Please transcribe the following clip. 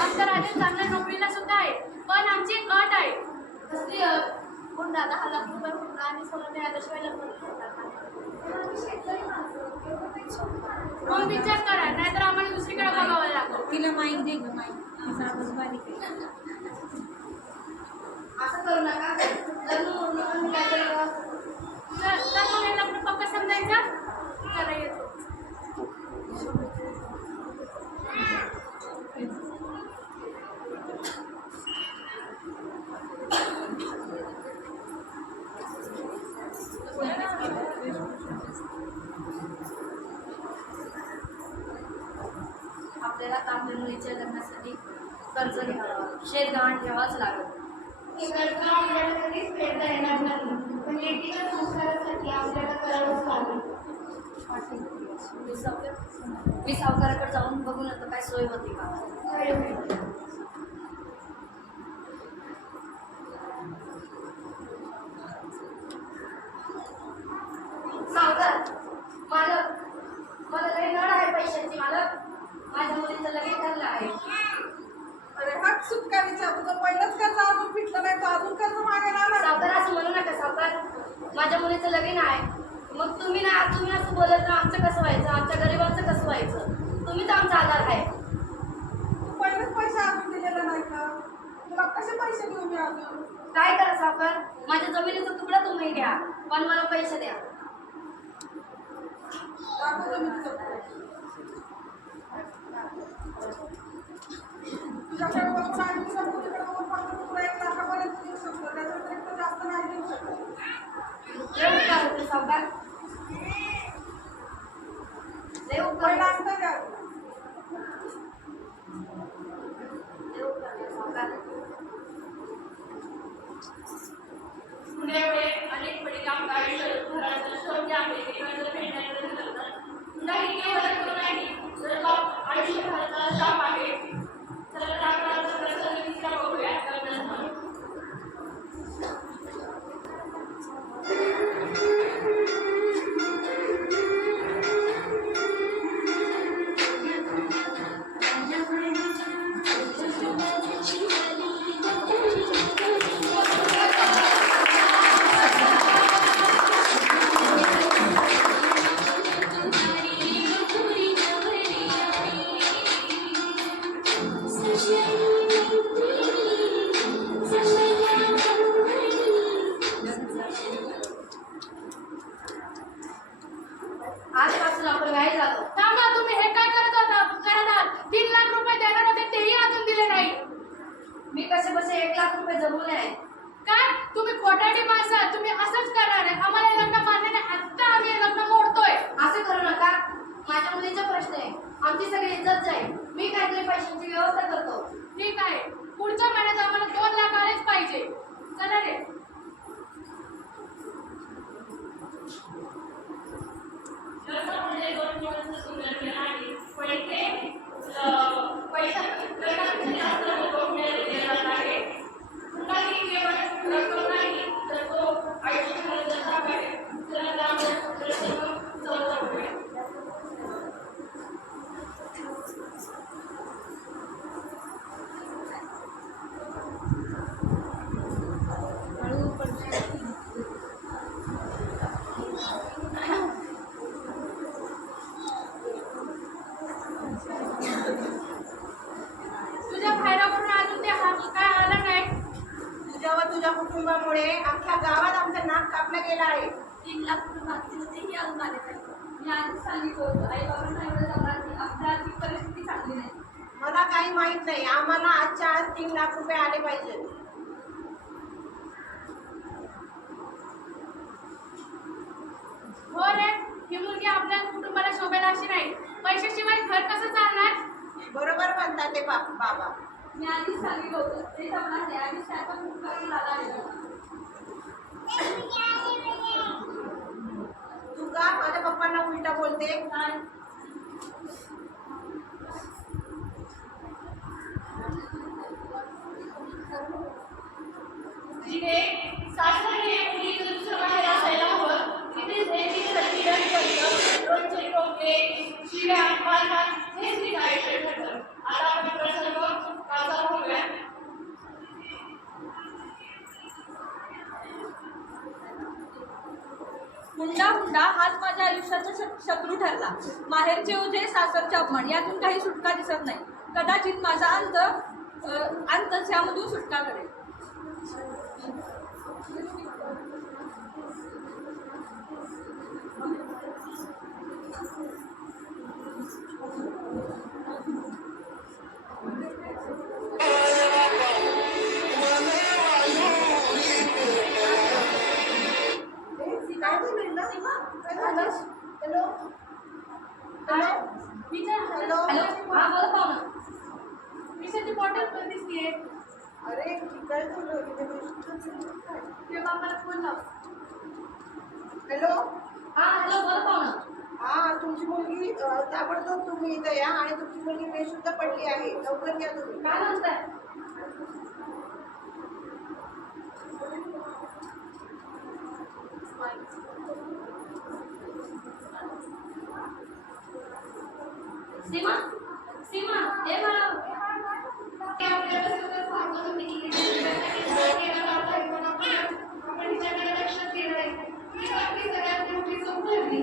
आमचा राजू चांगल्या नोकरीला सुद्धा आहे. पण आमची एक अट आहे. कसली अट? कोण दादा हा लाख रुपये हुंडा आणि सोनं मिळाल्याशिवाय लग्न. मग विचार करा नाहीतर आम्हाला दुसरीकडे बघावं लागतं तिला माईक दे ग माईक तिचा आवाज बारीक आहे असं करू नका लग्न. तर मग लग्न पक्क समजायचं चला येतो कर्ज घ्यावं शेत गहाण ठेवावंच लागत कर्ज आपल्याला कधीच फेडता येणार नाही. पण लेकीच्या संस्कारासाठी आपल्याला करावंच लागेल. मी सावकार मी सावकाराकडे जाऊन बघून आता काय सोय होती का? सावकार मालक मला लई नड आहे पैशांची मालक. माझ्या मुलीचं लगेच ठरलं आहे. अरे हा सुटका विचार तुझं पहिलंच कर्ज अजून फिटलं नाही तर अजून कर्ज मागायला आला सावकार असं म्हणू नका सावकार. माझ्या मुलीचं लगीन आहे. मग तुम्ही ना तुम्ही असं बोलत ना आमचं कसं व्हायचं? आमच्या गरिबांचं कसं व्हायचं? तुम्ही तर आमचा आधार आहे. तू पहिलेच पैसे अजून दिलेला नाही का? तुला कसे पैसे देऊ मी अजून? काय करा सावकार? माझ्या जमिनीचा तुकडा तुम्ही घ्या पण मला पैसे द्या. तुझं फक्त तुला एक लाखापर्यंत देऊ शकतो. त्याच्या व्यतिरिक्त जास्त नाही देऊ शकत. लय उपकार होते उपकार पहिला असतं द्या पुण्यामुळे अनेक बडी कामगार घराचं शौर्य आहे. ते कर्ज फेडण्याकडे करतात नाही केवळ असं तुम्ही असंच करणार आहे आम्हाला लग्न मान्य नाही आत्ता आम्ही लग्न मोडतोय असं करू नका माझ्या मुलीचा प्रश्न आहे आमची सगळी इज्जत जाईल मी काहीतरी पैशांची व्यवस्था करतो ठीक आहे पुढच्या महिन्यात आम्हाला दोन लाख आलेच पाहिजे चला रे हळू मागतील होते ही मी आधीच सांगितलं होतं आई बाबांना एवढं जमणार नाही आपली आर्थिक परिस्थिती चांगली नाही मला काही माहीत नाही. आम्हाला आजच्या आज तीन लाख रुपये आले पाहिजे हो रे ही मुलगी आपल्या कुटुंबाला शोभेल अशी नाही. पैशाशिवाय घर कसं चालणार? बरोबर म्हणतात ते बाप बाबा. मी आधीच सांगितलं होतं. ते जमणार नाही आधीच त्याचा खूप करून आला आहे तू का माझ्या पप्पांना उलटा बोलते. हुंडा हुंडा हाच माझ्या आयुष्याचा शत्रू ठरला माहेरचे ओझे सासरचे अपमान यातून काही सुटका दिसत नाही कदाचित माझा अंत अंत अंतच यामधून सुटका करेल Thank you. काय झालं हॅलो हॅलो हा विषयाची बॉटल पण दिसतीये अरे काय ते बाबाला फोन लाव हॅलो हा हॅलो बोला पाहुणा हा. तुमची मुलगी ताबडतोब तुम्ही इथं या आणि तुमची मुलगी बेशुद्ध पडली आहे लवकर या तुम्ही काय म्हणताय सीमा सीमा हे आपल्याला सगळं सांगत होती की आपण हिच्याकडे लक्ष दिलं नाही ती आपली सगळ्यात मोठी चूक ठरली.